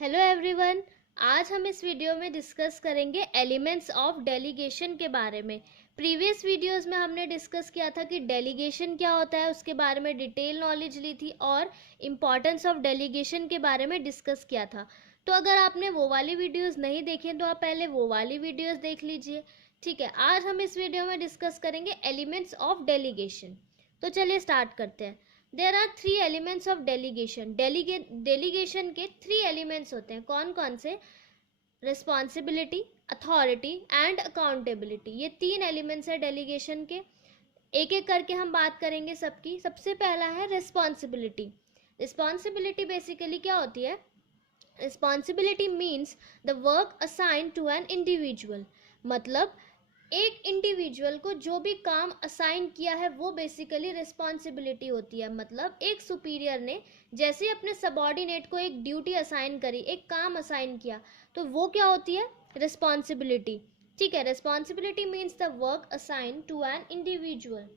Hello everyone. आज हम इस वीडियो में डिस्कस करेंगे एलिमेंट्स ऑफ डेलीगेशन के बारे में। प्रीवियस वीडियोस में हमने डिस्कस किया था कि डेलीगेशन क्या होता है, उसके बारे में डिटेल नॉलेज ली थी और इम्पॉर्टेंस ऑफ डेलीगेशन के बारे में डिस्कस किया था। तो अगर आपने वो वाली वीडियोस नहीं देखी तो आप पहले वो वाली वीडियोस देख लीजिए। ठीक है, आज हम इस वीडियो में डिस्कस करेंगे एलिमेंट्स ऑफ डेलीगेशन। तो चलिए स्टार्ट करते हैं। There are three elements of delegation. Delegation के थ्री एलिमेंट्स होते हैं। कौन कौन से? Responsibility, authority and accountability. ये तीन एलिमेंट्स है डेलीगेशन के। एक एक करके हम बात करेंगे सबकी। सबसे पहला है रिस्पॉन्सिबिलिटी। रिस्पॉन्सिबिलिटी बेसिकली क्या होती है? Responsibility means the work assign to an individual. मतलब एक इंडिविजुअल को जो भी काम असाइन किया है वो बेसिकली रिस्पॉन्सिबिलिटी होती है। मतलब एक सुपीरियर ने जैसे ही अपने सबॉर्डिनेट को एक ड्यूटी असाइन करी, एक काम असाइन किया, तो वो क्या होती है? रिस्पॉन्सिबिलिटी। ठीक है, responsibility means the work assign to an individual.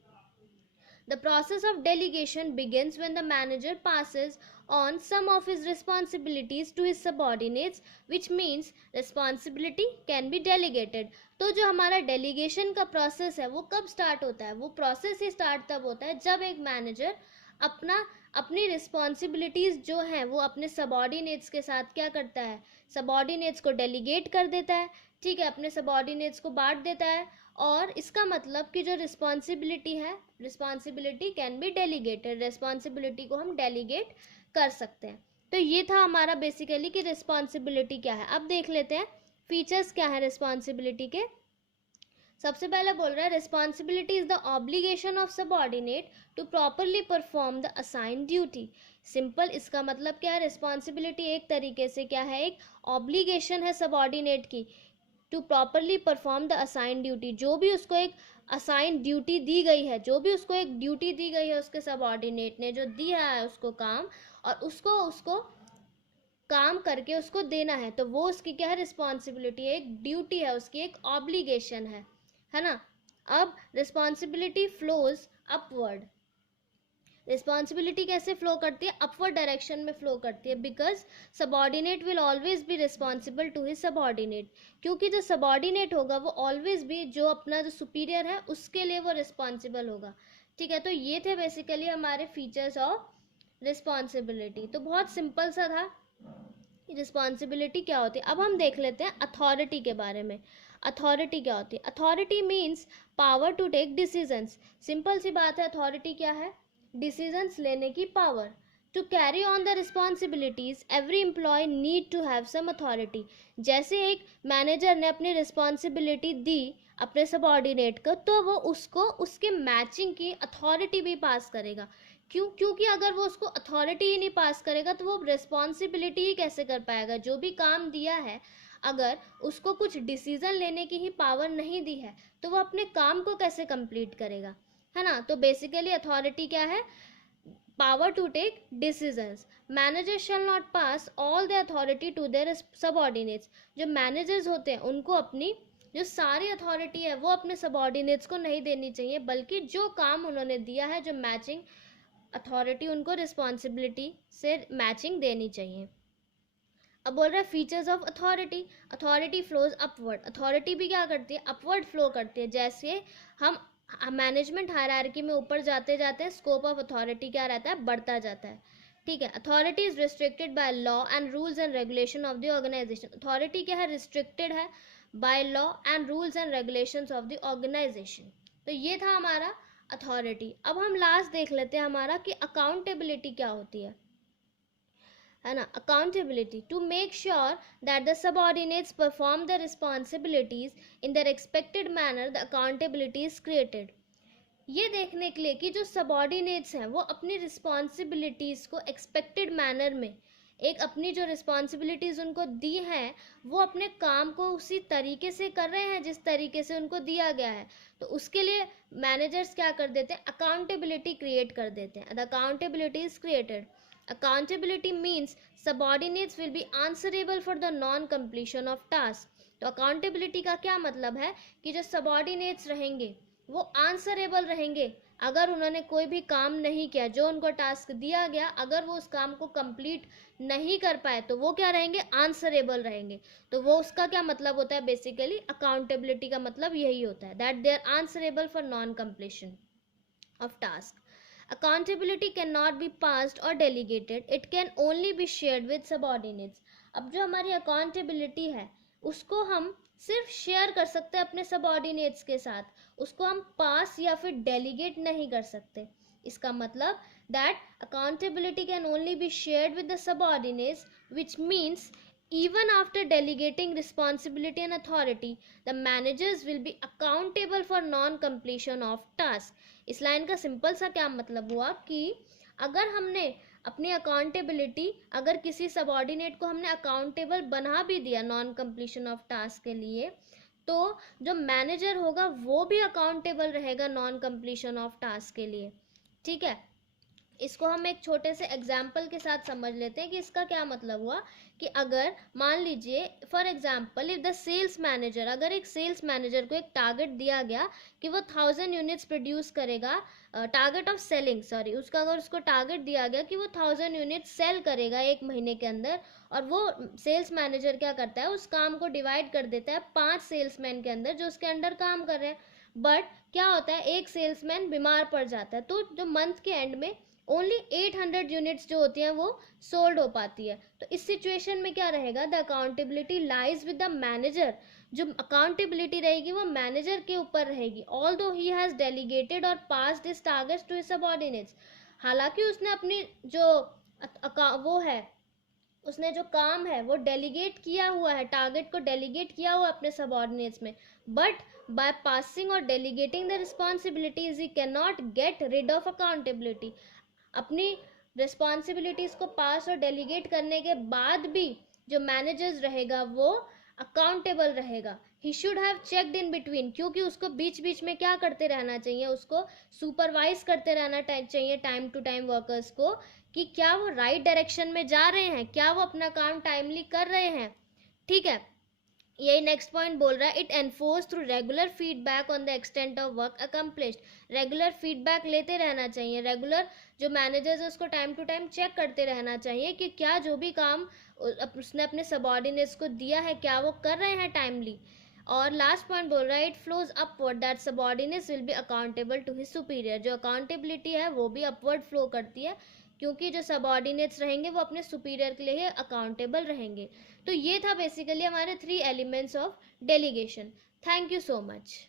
The process of delegation begins when the manager passes on some of his responsibilities to his subordinates, which means responsibility can be delegated. तो जो हमारा delegation का process है वो कब start होता है? वो प्रोसेस ही स्टार्ट तब होता है जब एक मैनेजर अपनी रिस्पॉन्सिबिलिटीज़ जो हैं वो अपने सबॉर्डिनेट्स के साथ क्या करता है? सबॉर्डिनेट्स को डेलीगेट कर देता है। ठीक है, अपने सबॉर्डिनेट्स को बांट देता है। और इसका मतलब कि जो रिस्पॉन्सिबिलिटी है, responsibility can be delegated. Responsibility को हम डेलीगेट कर सकते हैं। तो ये था हमारा बेसिकली कि रिस्पॉन्सिबिलिटी क्या है। अब देख लेते हैं फीचर्स क्या है रिस्पॉन्सिबिलिटी के। सबसे पहले बोल रहा है responsibility is the obligation of subordinate to properly perform the assign duty. Simple, इसका मतलब क्या है? रिस्पॉन्सिबिलिटी एक तरीके से क्या है? एक ऑब्लिगेशन है सबॉर्डिनेट की to properly perform the assign duty. जो भी उसको एक असाइन ड्यूटी दी गई है, जो भी उसको एक ड्यूटी दी गई है उसके सबॉर्डिनेट ने जो दिया है उसको काम, और उसको काम करके उसको देना है, तो वो उसकी क्या है? रिस्पॉन्सिबिलिटी है, एक ड्यूटी है उसकी, एक ऑब्लिगेशन है ना। अब रिस्पॉन्सिबिलिटी फ्लोज अपवर्ड। रिस्पॉन्सिबिलिटी कैसे फ्लो करती है? अपवर्ड डायरेक्शन में फ्लो करती है। Because subordinate will always be responsible to his subordinate. क्योंकि जो सबॉर्डिनेट होगा वो ऑलवेज भी जो अपना जो सुपीरियर है उसके लिए वो रिस्पॉन्सिबल होगा। ठीक है, तो ये थे बेसिकली हमारे फीचर्स ऑफ रिस्पॉन्सिबिलिटी। तो बहुत सिंपल सा था रिस्पॉन्सिबिलिटी क्या होती है। अब हम देख लेते हैं अथॉरिटी के बारे में। अथॉरिटी क्या होती है? Authority means power to take decisions. Simple सी बात है, अथॉरिटी क्या है? डिसीजंस लेने की power. To carry on the responsibilities every employee need to have some authority. जैसे एक मैनेजर ने अपनी रिस्पॉन्सिबिलिटी दी अपने सबॉर्डिनेट को, तो वो उसको उसके मैचिंग की अथॉरिटी भी पास करेगा। क्योंकि अगर वो उसको अथॉरिटी ही नहीं पास करेगा तो वो रिस्पॉन्सिबिलिटी ही कैसे कर पाएगा? जो भी काम दिया है, अगर उसको कुछ डिसीजन लेने की ही पावर नहीं दी है तो वो अपने काम को कैसे कंप्लीट करेगा? है ना। तो बेसिकली अथॉरिटी क्या है? Power to take decisions. Manager shall not pass all the authority to their subordinates. जो मैनेजर्स होते हैं उनको अपनी जो सारी अथॉरिटी है वो अपने सबऑर्डिनेट्स को नहीं देनी चाहिए, बल्कि जो काम उन्होंने दिया है, जो मैचिंग अथॉरिटी उनको रिस्पॉन्सिबिलिटी से मैचिंग देनी चाहिए। अब बोल रहा है features of authority. Authority flows upward. Authority भी क्या करती है? अपवर्ड फ्लो करती है। जैसे हम मैनेजमेंट हायरार्की में ऊपर जाते जाते हैं, स्कोप ऑफ अथॉरिटी क्या रहता है? बढ़ता जाता है। ठीक है, authority is restricted by law and rules and regulation of the organisation. Authority क्या है? रिस्ट्रिक्टेड है by law and rules and regulations of the organisation. तो ये था हमारा अथॉरिटी। अब हम लास्ट देख लेते हैं हमारा कि अकाउंटेबिलिटी क्या होती है ना। Accountability to make sure that the subordinates perform the responsibilities in their expected manner, the accountability is created. ये देखने के लिए कि जो सबऑर्डिनेट्स हैं वो अपनी रिस्पॉन्सिबिलिटीज़ को एक्सपेक्टेड मैनर में, एक अपनी जो रिस्पॉन्सिबिलिटीज़ उनको दी हैं वो अपने काम को उसी तरीके से कर रहे हैं जिस तरीके से उनको दिया गया है, तो उसके लिए मैनेजर्स क्या कर देते हैं? अकाउंटेबिलिटी क्रिएट कर देते हैं। The accountability is created. Accountability means subordinates will B answerable for the non completion of task. तो अकाउंटेबिलिटी का क्या मतलब है कि जो सबऑर्डिनेट्स रहेंगे वो आंसरेबल रहेंगे अगर उन्होंने कोई भी काम नहीं किया, जो उनको टास्क दिया गया, अगर वो उस काम को कंप्लीट नहीं कर पाए तो वो क्या रहेंगे, आंसरेबल रहेंगे। तो वो उसका क्या मतलब होता है, बेसिकली अकाउंटेबिलिटी का मतलब यही होता है, that they are answerable for non completion of task. Accountability cannot be passed or delegated. It can only be shared with subordinates. अब जो हमारी अकाउंटेबिलिटी है उसको हम सिर्फ शेयर कर सकते हैं अपने सबॉर्डिनेट्स के साथ, उसको हम पास या फिर डेलीगेट नहीं कर सकते। इसका मतलब that accountability can only be shared with the subordinates, which means even after delegating responsibility and authority, the managers will be accountable for non completion of task. इस लाइन का सिंपल सा क्या मतलब हुआ कि अगर हमने अपनी अकाउंटेबिलिटी, अगर किसी सबॉर्डिनेट को हमने अकाउंटेबल बना भी दिया नॉन कंप्लीशन ऑफ टास्क के लिए, तो जो मैनेजर होगा वो भी अकाउंटेबल रहेगा नॉन कंप्लीशन ऑफ टास्क के लिए। ठीक है, इसको हम एक छोटे से एग्जाम्पल के साथ समझ लेते हैं कि इसका क्या मतलब हुआ। कि अगर मान लीजिए for example if the sales manager, अगर एक सेल्स मैनेजर को एक टारगेट दिया गया कि वो 1000 यूनिट्स प्रोड्यूस करेगा, टारगेट ऑफ सेलिंग सॉरी, उसका अगर उसको टारगेट दिया गया कि वो 1000 यूनिट्स सेल करेगा एक महीने के अंदर, और वो सेल्स मैनेजर क्या करता है, उस काम को डिवाइड कर देता है 5 सेल्समैन के अंदर जो उसके अंडर काम कर रहे हैं। बट क्या होता है, एक सेल्समैन बीमार पड़ जाता है, तो जो मंथ के एंड में ओनली 800 यूनिट्स जो होती हैं वो सोल्ड हो पाती है। तो इस सिचुएशन में क्या रहेगा, the accountability lies with the manager. जो अकाउंटेबिलिटी रहेगी वो मैनेजर के ऊपर रहेगी, ऑल्दो ही हैज डेलीगेटेड और passed his targets to his subordinates. हालांकि उसने अपनी जो वो है, उसने जो काम है वो डेलीगेट किया हुआ है, टारगेट को डेलीगेट किया हुआ अपने सबऑर्डिनेट्स में, बट बाय पासिंग और delegating the responsibilities he can not get rid of accountability. अपनी रिस्पॉन्सिबिलिटीज को पास और डेलीगेट करने के बाद भी जो मैनेजर्स रहेगा वो अकाउंटेबल रहेगा। He should have checked in between, क्योंकि उसको बीच बीच में क्या करते रहना चाहिए, उसको सुपरवाइज करते रहना चाहिए टाइम टू टाइम वर्कर्स को, कि क्या वो राइट डायरेक्शन में जा रहे हैं, क्या वो अपना काम टाइमली कर रहे हैं। ठीक है, यही नेक्स्ट पॉइंट बोल रहा है, it enforce through regular feedback on the extent of work accomplished. Regular feedback लेते रहना चाहिए, रेगुलर जो मैनेजर्स है उसको टाइम टू टाइम चेक करते रहना चाहिए कि क्या जो भी काम उसने अपने सबऑर्डिनेट्स को दिया है क्या वो कर रहे हैं टाइमली। और लास्ट पॉइंट बोल रहा है, it flows upward that subordinates will be accountable to his superior. जो अकाउंटेबिलिटी है वो भी अपवर्ड फ्लो करती है, क्योंकि जो सबऑर्डिनेट्स रहेंगे वो अपने सुपीरियर के लिए अकाउंटेबल रहेंगे। तो ये था बेसिकली हमारे 3 elements of delegation. Thank you so much.